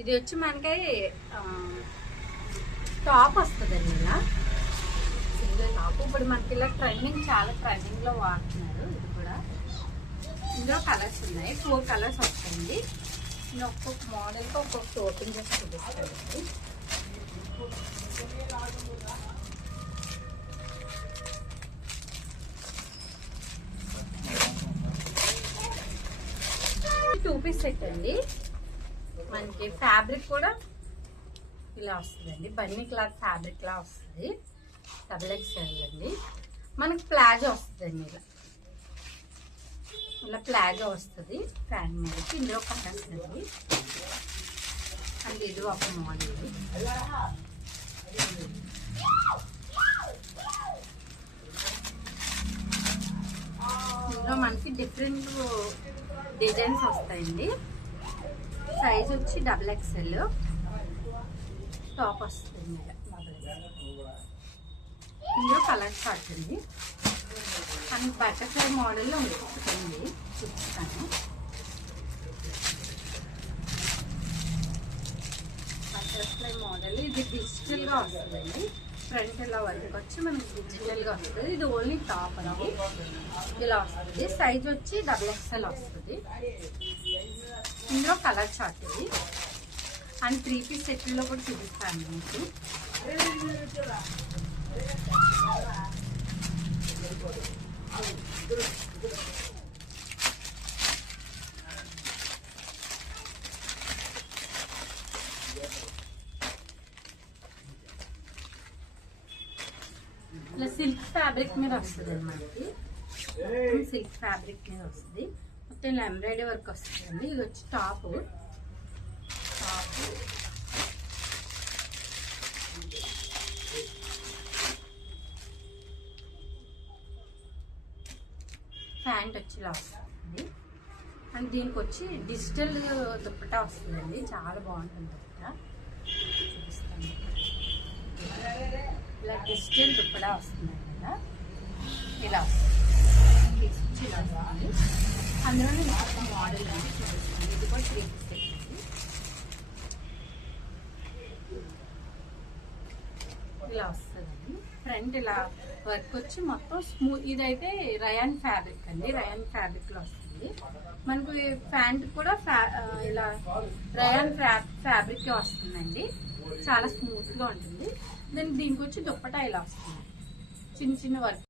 ఇది వచ్చి మనకి టాప్ వస్తుందండి, ఇలా సింగిల్ టాప్. ఇప్పుడు మనకి ఇలా చాలా ట్రెండింగ్ లో వాడుతున్నారు. ఇది కూడా ఇందులో కలర్స్ ఉన్నాయి, 4 కలర్స్ వస్తాయండి. నేను ఒక్కొక్క మోడల్కి ఒక్కొక్క ఓపెన్ చేసి చూపిస్తానండి. టూ పీస్ సెట్ అండి. మనకి ఫ్యాబ్రిక్ కూడా ఇలా వస్తుందండి, బన్నీ క్లాత్ ఫ్యాబ్రిక్ లా వస్తుంది. XXL అండి. మనకి ప్లాజో వస్తుందండి, ఇలా ప్లాజో వస్తుంది ఫ్యాన్ మీదకి. ఇందులో కలర్స్ అండి, అండ్ ఇది ఒక మోడల్. ఇందులో మనకి డిఫరెంట్ డిజైన్స్ వస్తాయండి. సైజ్ వచ్చి XXL. టాప్ వస్తుంది ఇందులో కలర్ చార్ట్ అండి. అండ్ బటర్ఫ్లై మోడల్లో ఇంకొకటి ఉంది, చూపిస్తాను. బటర్ఫ్లై మోడల్ ఇది డిజిటల్గా వస్తుందండి. ఫ్రంట్ ఇలా వర్క్ వచ్చి మనకి డిజిటల్గా వస్తుంది. ఇది ఓన్లీ టాప్ అండి, ఇలా వస్తుంది. సైజ్ వచ్చి XXL వస్తుంది. ఇందులో కలర్ చార్ట్ ఇది. అండ్ 3 పీస్ సెట్లో కూడా చూపిస్తాను మీకు. ఇలా సిల్క్ ఫ్యాబ్రిక్ మీద వస్తుంది మనకి, సిల్క్ ఫ్యాబ్రిక్ మీద వస్తుంది. మొత్తం ఇలా ఎంబ్రాయిడరీ వర్క్ వస్తుందండి. ఇది వచ్చి టాప్. ప్యాంట్ వచ్చి ఇలా వస్తుంది. అండ్ దీనికి వచ్చి డిజిటల్ దుప్పటా వస్తుందండి, చాలా బాగుంటుంది దుప్పటా. చూపిస్తాను, ఇలా డిజిటల్ దుప్పటా వస్తుంది కదా, ఇలా వస్తుంది. ఇలా వస్తుంది. అందులో నేను ఒక మోడల్ అనేది చూపిస్తాను. ఇది కూడా 3 పీస్ సెట్ అండి. ఇలా వస్తుందండి. ఫ్రంట్ ఇలా వర్క్ వచ్చి మొత్తం స్మూత్. ఇదైతే రయాన్ ఫ్యాబ్రిక్ అండి, రయాన్ ఫ్యాబ్రిక్ లో వస్తుంది. మనకు ప్యాంట్ కూడా ఇలా రయాన్ ఫ్యాబ్రిక్ వస్తుందండి, చాలా స్మూత్ గా ఉంటుంది. దీనికి వచ్చి దుప్పటా ఇలా వస్తుంది, చిన్న చిన్న వర్క్.